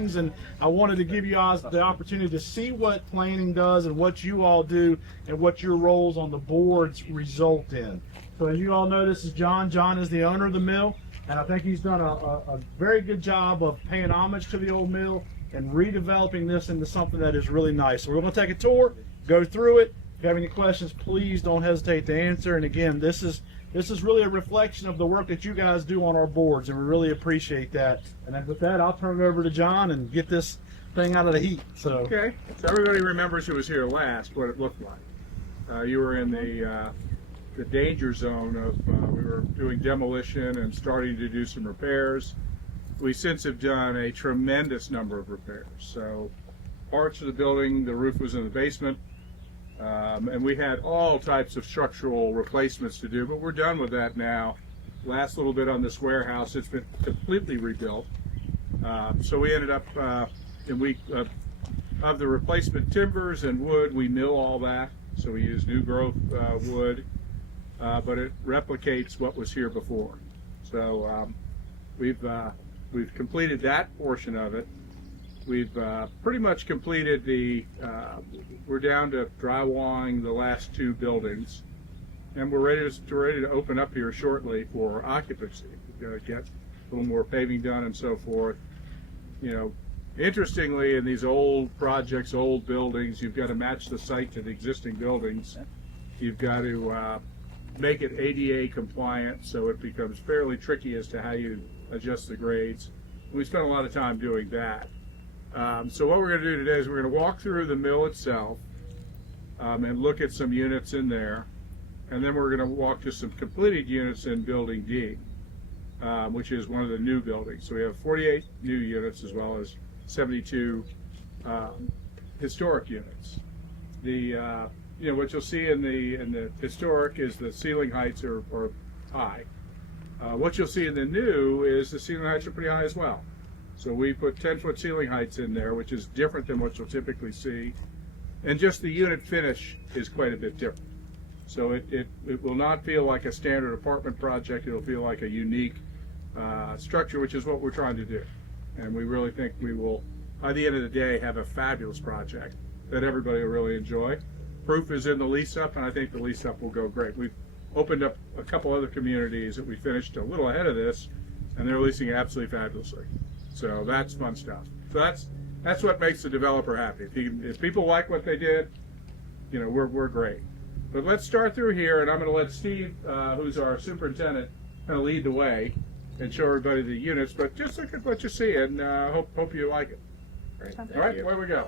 things, and I wanted to give you guys the opportunity to see what planning does and what you all do and what your roles on the boards result in. So as you all know, this is John. John is the owner of the mill, and I think he's done a very good job of paying homage to the old mill and redeveloping this into something that is really nice. So we're going to take a tour, go through it. If you have any questions, please don't hesitate to answer. And again, this is really a reflection of the work that you guys do on our boards, and we really appreciate that. And then with that, I'll turn it over to John and get this thing out of the heat. So okay, so everybody remembers who was here last, what it looked like. You were in the danger zone of we were doing demolition and starting to do some repairs. We since have done a tremendous number of repairs. So parts of the building, the roof was in the basement. And we had all types of structural replacements to do, but we're done with that now. Last little bit on this warehouse, it's been completely rebuilt. So we ended up, of the replacement timbers and wood, we mill all that. So we use new growth wood, but it replicates what was here before. So we've completed that portion of it. We've pretty much completed we're down to drywalling the last two buildings, and we're ready to open up here shortly for occupancy. We've got to get a little more paving done and so forth. You know, interestingly, in these old projects, old buildings, you've got to match the site to the existing buildings. You've got to make it ADA compliant, so it becomes fairly tricky as to how you adjust the grades. We spent a lot of time doing that. So what we're going to do today is we're going to walk through the mill itself and look at some units in there, and then we're going to walk to some completed units in Building D, which is one of the new buildings. So we have 48 new units as well as 72 historic units. What you'll see in the historic is the ceiling heights are high. What you'll see in the new is the ceiling heights are pretty high as well. So we put 10-foot ceiling heights in there, which is different than what you'll typically see. And just the unit finish is quite a bit different. So it will not feel like a standard apartment project. It'll feel like a unique structure, which is what we're trying to do. And we really think we will, by the end of the day, have a fabulous project that everybody will really enjoy. Proof is in the lease up, and I think the lease up will go great. We've opened up a couple other communities that we finished a little ahead of this, and they're leasing absolutely fabulously. So that's fun stuff. So that's what makes the developer happy. If people like what they did, you know, we're great. But let's start through here, and I'm going to let Steve, who's our superintendent, kind of lead the way and show everybody the units. But just look at what you see, and hope you like it. Great. All right, away we go.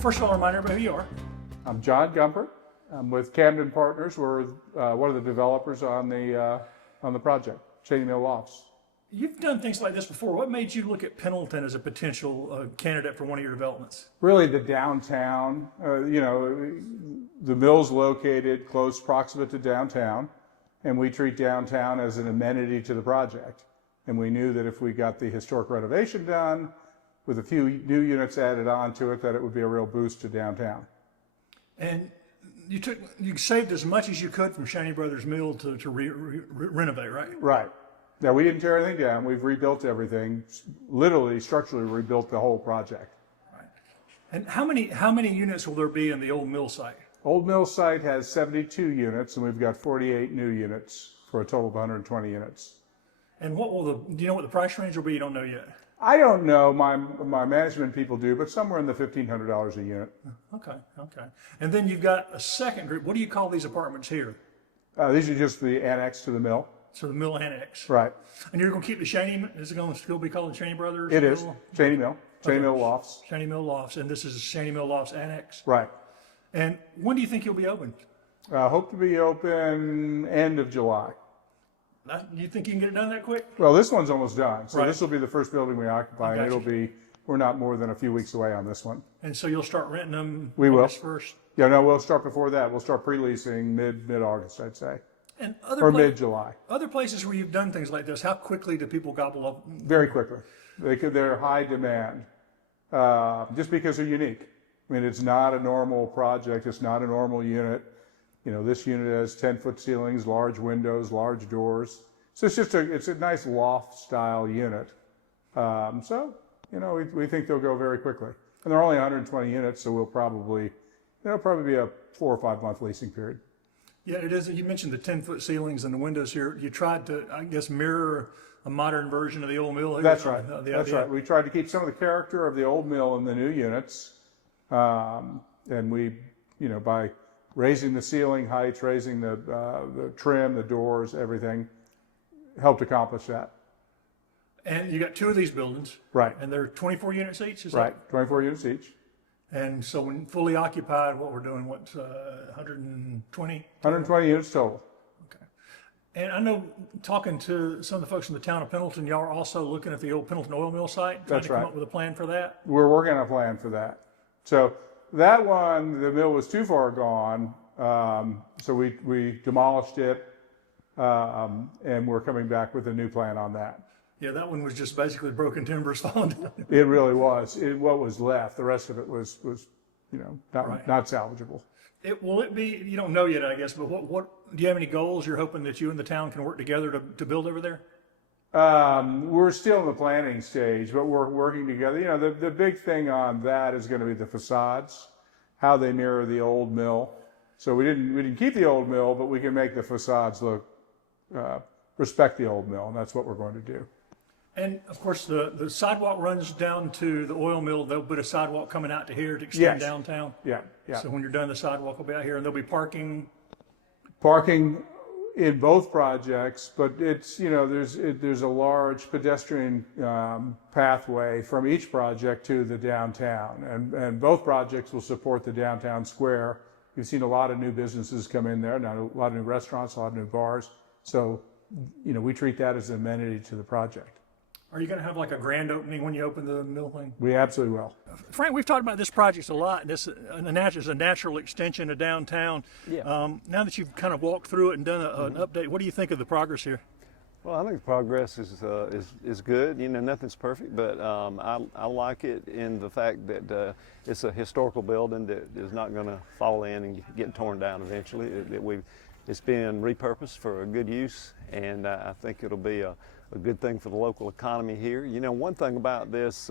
First of all, remind everybody who you are. I'm John Gumpert. I'm with Camden Partners. We're one of the developers on the project, Cheney Lofts. You've done things like this before. What made you look at Pendleton as a potential candidate for one of your developments? Really the downtown, the mill's located close proximate to downtown. and we treat downtown as an amenity to the project. And we knew that if we got the historic renovation done, with a few new units added on to it, that it would be a real boost to downtown. And you saved as much as you could from Cheney Brothers Mill to renovate, right? Right. Now, we didn't tear anything down. We've rebuilt everything, literally structurally rebuilt the whole project. Right. And how many units will there be in the old mill site? Old mill site has 72 units, and we've got 48 new units for a total of 120 units. And do you know what the price range will be? You don't know yet. I don't know. My management people do, but somewhere in the $1,500 a unit. Okay. And then you've got a second group. What do you call these apartments here? These are just the annex to the mill. So the mill annex. Right. And you're going to keep the Cheney, is it going to still be called the Cheney Brothers? It Mill? is. Cheney Mill. Cheney Mill Lofts. Cheney Mill Lofts. And this is Cheney Mill Lofts Annex. Right. And when do you think you'll be open? Hope to be open end of July. You think you can get it done that quick? Well, this one's almost done. So Right. this will be the first building we occupy, and Gotcha. we're not more than a few weeks away on this one. And so you'll start renting them We will. August 1st? Yeah, no, we'll start before that. We'll start pre-leasing mid-August, I'd say, And or mid-July. other places where you've done things like this, how quickly do people gobble up? Very quickly. They're high demand, just because they're unique. I mean, it's not a normal project. It's not a normal unit. You know, this unit has 10-foot ceilings, large windows, large doors. So it's a nice loft-style unit. So, you know, we think they'll go very quickly. And they're only 120 units, so it'll probably be a 4 or 5 month leasing period. Yeah, it is. You mentioned the 10-foot ceilings and the windows here. You tried to, I guess, mirror a modern version of the old mill. That's right. That's right. We tried to keep some of the character of the old mill in the new units. And we, you know, by raising the ceiling heights, raising the trim, the doors, everything, helped accomplish that. And you got two of these buildings. Right. And they're 24 units each, is Right. 24 units each. And so when fully occupied, what we're doing, 120? 120 units total. Okay. And I know, talking to some of the folks from the town of Pendleton, y'all are also looking at the old Pendleton oil mill site, trying That's to come right. up with a plan for that. We're working on a plan for that. So that one, the mill was too far gone, so we demolished it, and we're coming back with a new plan on that. Yeah, that one was just basically broken timbers falling down. It really was. What was left, the rest of it was you know, Right. not salvageable. Will it be, you don't know yet, I guess, but what do you have any goals you're hoping that you and the town can work together to build over there? We're still in the planning stage, but we're working together. You know, the big thing on that is going to be the facades, how they mirror the old mill. So we didn't keep the old mill, but we can make the facades look respect the old mill, and that's what we're going to do. And of course, the sidewalk runs down to the oil mill. They'll put a sidewalk coming out to here to extend Yes. downtown. Yeah. So when you're done, the sidewalk will be out here, and there'll be parking. Parking in both projects, but it's, you know, there's a large pedestrian pathway from each project to the downtown, and both projects will support the downtown square. You've seen a lot of new businesses come in there, now a lot of new restaurants, a lot of new bars. So, you know, we treat that as an amenity to the project. Are you going to have like a grand opening when you open the mill thing? We absolutely will. Frank, we've talked about this project a lot. This is a natural extension of downtown. Yeah. Now that you've kind of walked through it and done an update, what do you think of the progress here? Well, I think the progress is good. You know, nothing's perfect, but I like it in the fact that it's a historical building that is not going to fall in and get torn down eventually. It's been repurposed for a good use, and I think it'll be a good thing for the local economy here. You know, one thing about this,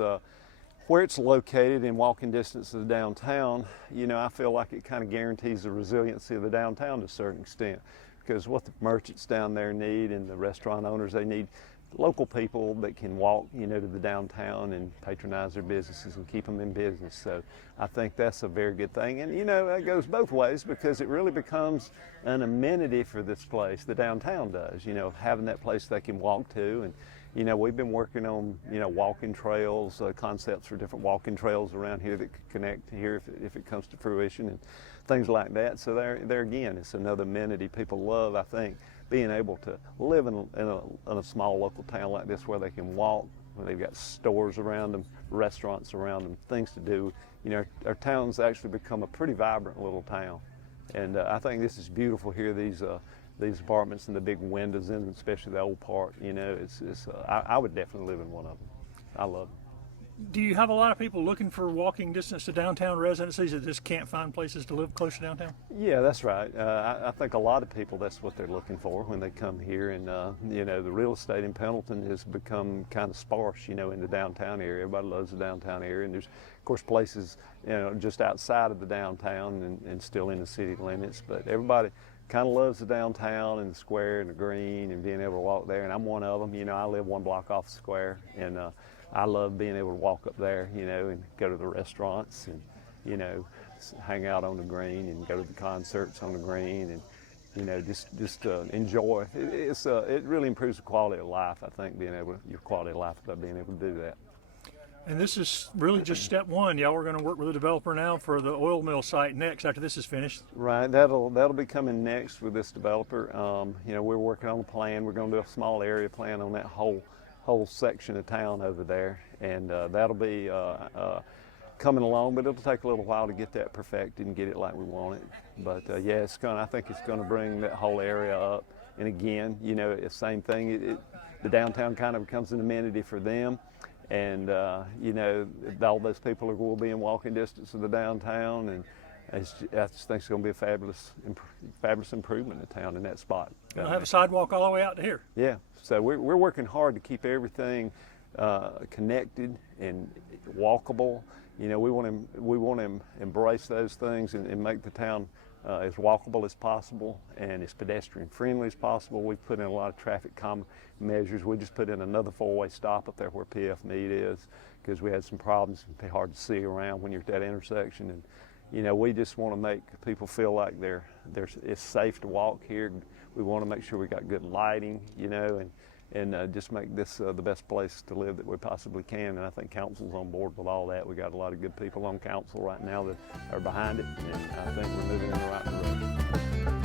where it's located in walking distance of downtown, you know, I feel like it kind of guarantees the resiliency of the downtown to a certain extent, because what the merchants down there need and the restaurant owners, they need local people that can walk, you know, to the downtown and patronize their businesses and keep them in business. So I think that's a very good thing. And, you know, that goes both ways, because it really becomes an amenity for this place, the downtown does, you know, having that place they can walk to. And, you know, we've been working on, you know, walking trails, concepts for different walking trails around here that could connect here if it comes to fruition and things like that. So there again, it's another amenity people love, I think, being able to live in a small local town like this where they can walk, where they've got stores around them, restaurants around them, things to do. You know, our town's actually become a pretty vibrant little town. And I think this is beautiful here, these these apartments and the big windows in them, especially the old part. You know, I would definitely live in one of them. I love them. Do you have a lot of people looking for walking distance to downtown residencies that just can't find places to live close to downtown? Yeah, that's right. I think a lot of people, that's what they're looking for when they come here. And, you know, the real estate in Pendleton has become kind of sparse, you know, in the downtown area. Everybody loves the downtown area. And there's, of course, places, you know, just outside of the downtown and still in the city limits. But everybody kind of loves the downtown and the square and the green and being able to walk there. And I'm one of them. You know, I live one block off the square. And I love being able to walk up there, you know, and go to the restaurants and, you know, hang out on the green and go to the concerts on the green and, you know, just enjoy. It really improves the quality of life, I think, your quality of life by being able to do that. And this is really just step one. Y'all are going to work with a developer now for the oil mill site next after this is finished. Right, that'll be coming next with this developer. You know, we're working on a plan. We're going to do a small area plan on that whole section of town over there, and that'll be coming along, but it'll take a little while to get that perfected and get it like we want it. But yeah, I think it's going to bring that whole area up. And again, you know, it's the same thing. The downtown kind of becomes an amenity for them, and you know, all those people will be in walking distance of the downtown, and I just think it's going to be a fabulous improvement in town in that spot. You'll have a sidewalk all the way out to here. Yeah, so we're working hard to keep everything connected and walkable. You know, we want to embrace those things and make the town as walkable as possible and as pedestrian friendly as possible. We've put in a lot of traffic calm measures. We just put in another four-way stop up there where PF Mead is, because we had some problems. It's hard to see around when you're at that intersection. And you know, we just want to make people feel like it's safe to walk here. We want to make sure we got good lighting, you know, and just make this the best place to live that we possibly can. And I think council's on board with all that. We got a lot of good people on council right now that are behind it, and I think we're moving in the right direction.